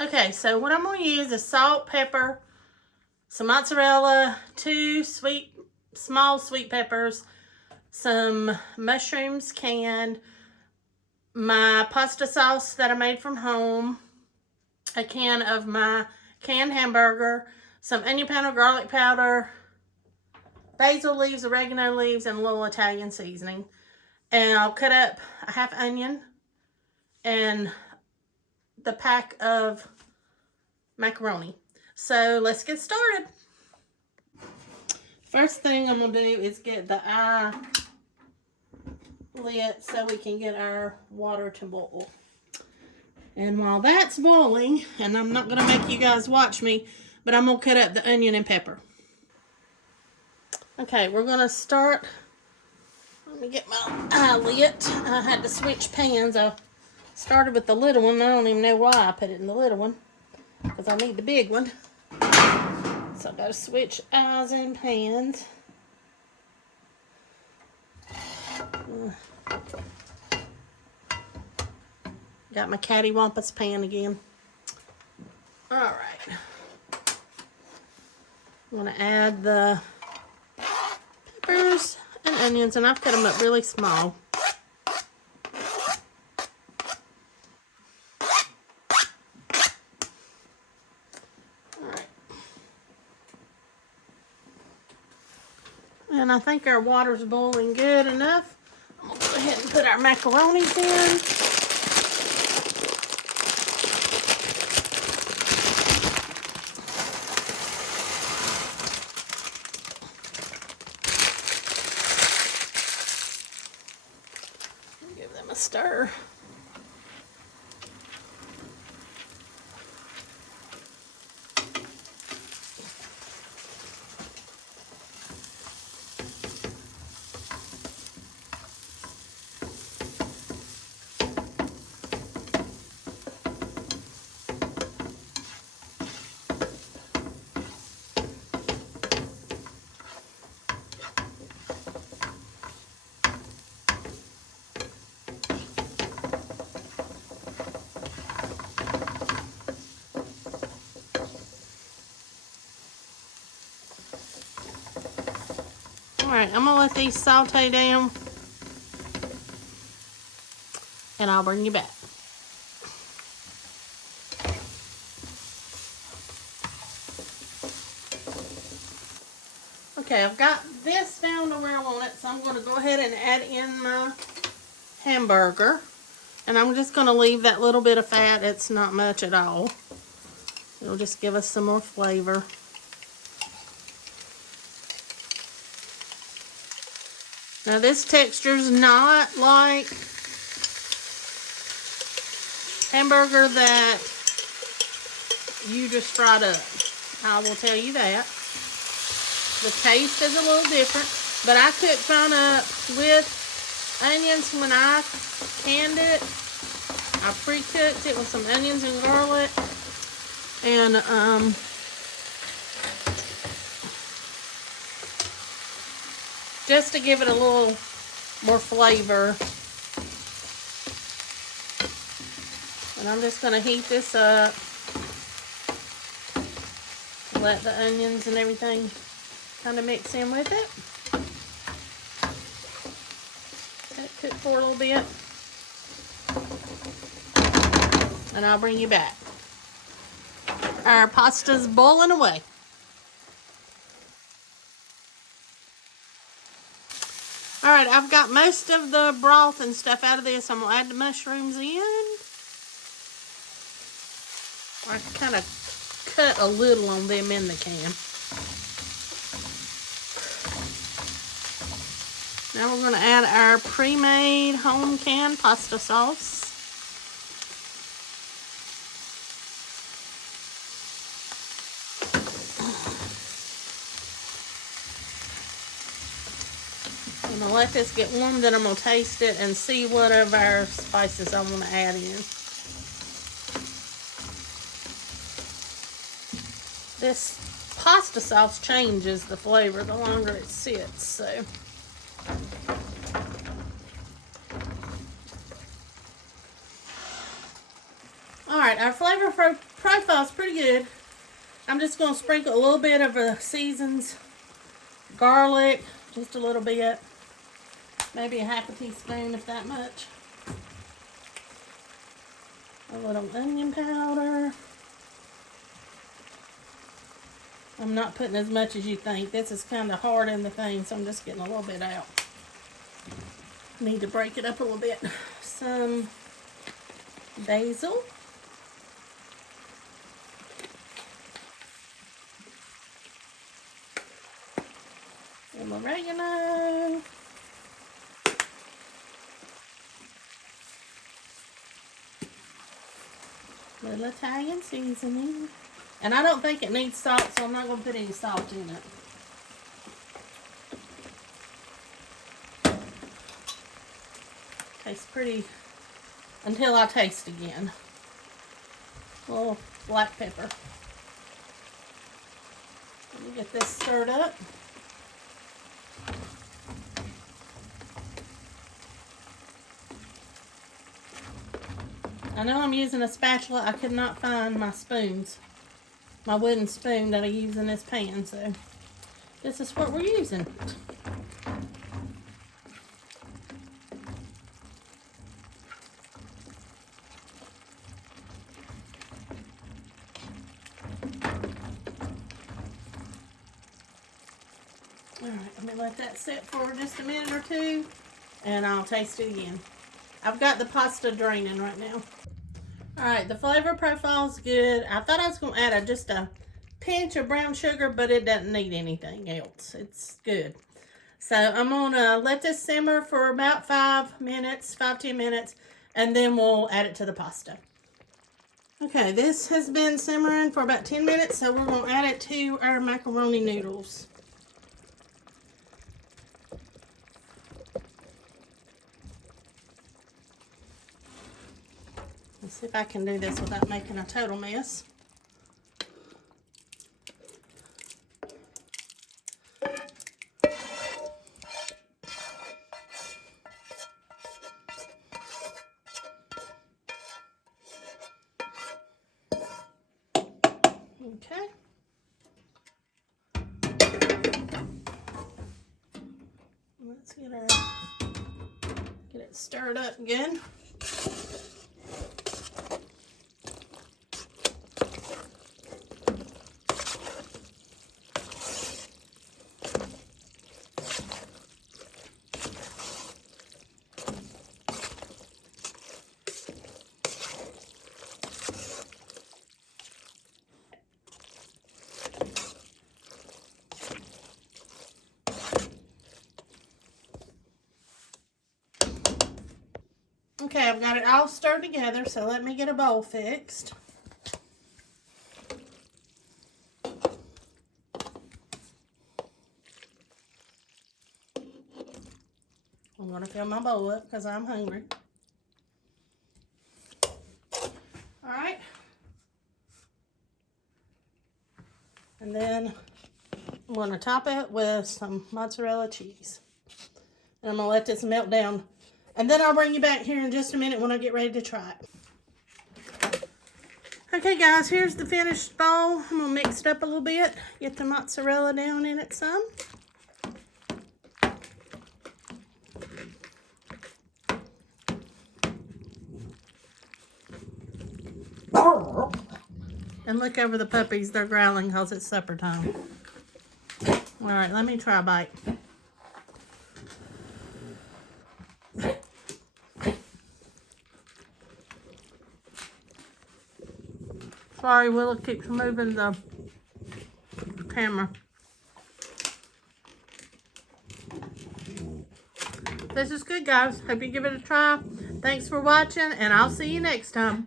Okay, so what I'm going to use is salt, pepper, some mozzarella, 2 small sweet peppers, some mushrooms canned, my pasta sauce that I made from home, a can of my canned hamburger, some onion powder, garlic powder, basil leaves, oregano leaves, and a little Italian seasoning. And I'll cut up a half onion and the pack of macaroni. So let's get started. First thing I'm going to do is get the eye lit so we can get our water to boil. And while that's boiling, and I'm not going to make you guys watch me, but I'm going to cut up the onion and pepper. Okay, we're going to start. Let me get my eye lit. I had to switch pans. I started with the little one. I don't even know why I put it in the little one, because I need the big one. So I've got to switch eyes and pans. Got my cattywampus pan again. Alright. I'm going to add the peppers and onions, and I've cut them up really small. Alright. And I think our water's boiling good enough. I'm going to go ahead and put our macaronis in. Give them a stir. Alright, I'm going to let these saute down, and I'll bring you back. Okay, I've got this down to where I want it, so I'm going to go ahead and add in my hamburger. And I'm just going to leave that little bit of fat. It's not much at all. It'll just give us some more flavor. Now this texture's not like hamburger that you just fried up. I will tell you that. The taste is a little different, but I cooked mine up with onions when I canned it. I pre-cooked it with some onions and garlic, and just to give it a little more flavor. And I'm just going to heat this up. Let the onions and everything kind of mix in with it. Let it cook for a little bit. And I'll bring you back. Our pasta's boiling away. Alright, I've got most of the broth and stuff out of this. I'm going to add the mushrooms in. I kind of cut a little on them in the can. Now we're going to add our pre-made home-canned pasta sauce. I'm going to let this get warm, then I'm going to taste it and see what of our spices I want to add in. This pasta sauce changes the flavor the longer it sits, so. Alright, our flavor profile is pretty good. I'm just going to sprinkle a little bit of the seasons, garlic, just a little bit. Maybe a half a teaspoon, if that much. A little onion powder. I'm not putting as much as you think. This is kind of hard in the thing, so I'm just getting a little bit out. Need to break it up a little bit. Some basil. Some oregano. Little Italian seasoning. And I don't think it needs salt, so I'm not going to put any salt in it. Tastes pretty until I taste again. A little black pepper. Let me get this stirred up. I know I'm using a spatula. I could not find my spoons. My wooden spoon that I use in this pan, so this is what we're using. Alright, let me let that sit for just a minute or two, and I'll taste it again. I've got the pasta draining right now. Alright, the flavor profile is good. I thought I was going to add just a pinch of brown sugar, but it doesn't need anything else. It's good. So I'm going to let this simmer for about 5 minutes, 5-10 minutes, and then we'll add it to the pasta. Okay, this has been simmering for about 10 minutes, so we're going to add it to our macaroni noodles. Let's see if I can do this without making a total mess. Okay. Let's get it stirred up again. Okay, I've got it all stirred together, so let me get a bowl fixed. I'm going to fill my bowl up because I'm hungry. Alright. And then I'm going to top it with some mozzarella cheese. And I'm going to let this melt down. And then I'll bring you back here in just a minute when I get ready to try it. Okay guys, here's the finished bowl. I'm going to mix it up a little bit. Get the mozzarella down in it some. And look over the puppies. They're growling because it's supper time. Alright, let me try a bite. Sorry, Willow keeps moving the camera. This is good, guys. Hope you give it a try. Thanks for watching, and I'll see you next time.